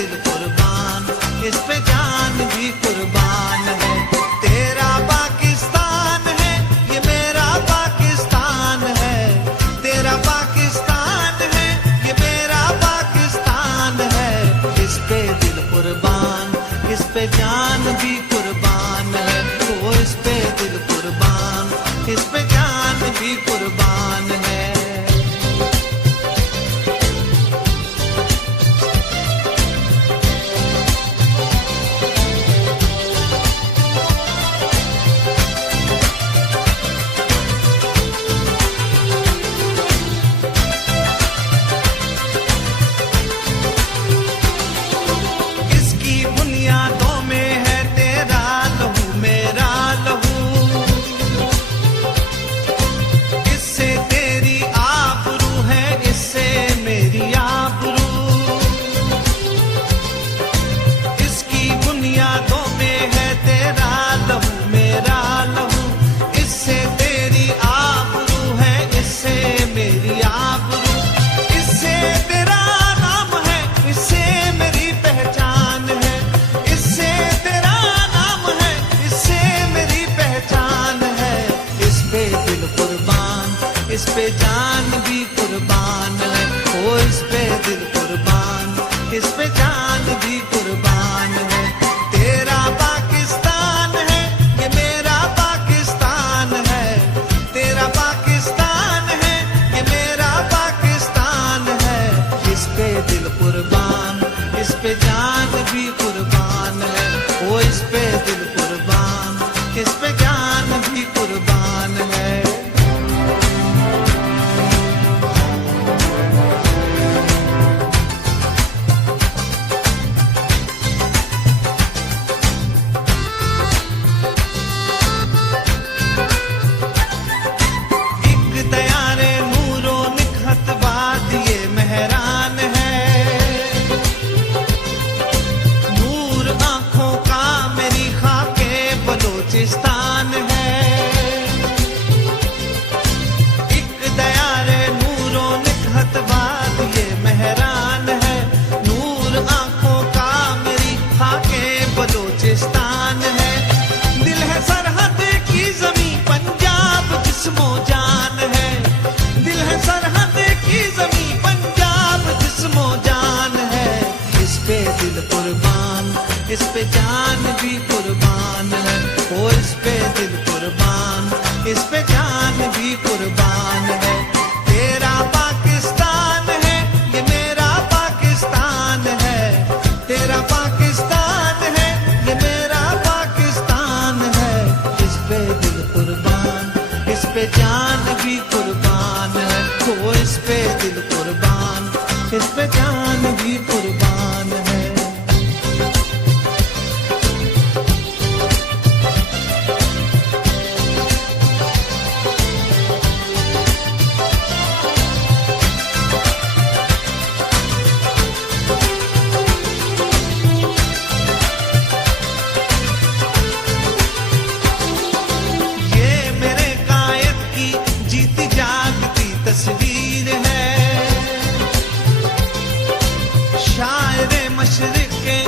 दिल कुर्बान, इस पे जान भी कुर्बान है। तेरा पाकिस्तान है, ये मेरा पाकिस्तान है। तेरा पाकिस्तान है, ये मेरा पाकिस्तान है। इस पे दिल कुर्बान, इस पे जान भी कुर्बान है। ओ इस पे दिल कुर्बान, इस पे जान भी कुर्बान है। बुनियादों में है तेरा लहू मेरा लहू, इससे तेरी आबरू है, इससे मेरी आबरू। इसकी बुनियादों में है तेरा लहू मेरा लहू, इससे तेरी आबरू है, इससे मेरी आबरू। इससे तेरा नाम है, इससे मेरी पहचान है। इस पे जान भी कुर्बान है। ओ इस पे दिल कुर्बान, इस पे जान भी कुर्बान है। तेरा पाकिस्तान है, ये मेरा पाकिस्तान है। तेरा पाकिस्तान है, ये मेरा पाकिस्तान है। इस पे दिल कुर्बान, इस पे जान भी कुर्बान है। ओ इस पे दिल कुर्बान, इस पे जान भी कुर्बान है। बलोचिस्तान है एक दयारे नूरो निखत बाद ये मेहरान है। नूर आंखों का मेरी खाके बलोचिस्तान है। दिल है सरहद की जमीन पंजाब जिस्मो जान है। दिल है सरहद की जमीन पंजाब जिस्मो जान है। इस पे दिल कुर्बान, इस पे जान भी कुर्बान है। ओ इस पे दिल कुर्बान, इस पे जान भी कुर्बान है। तेरा पाकिस्तान है, ये मेरा पाकिस्तान है। तेरा पाकिस्तान है, ये मेरा पाकिस्तान है। इस पे दिल कुर्बान, इस पे जान भी कुर्बान है। ओ इस पे दिल कुर्बान, इस पे जान भी कुर्बान है। तस्वीर है शायर मशरिक़ के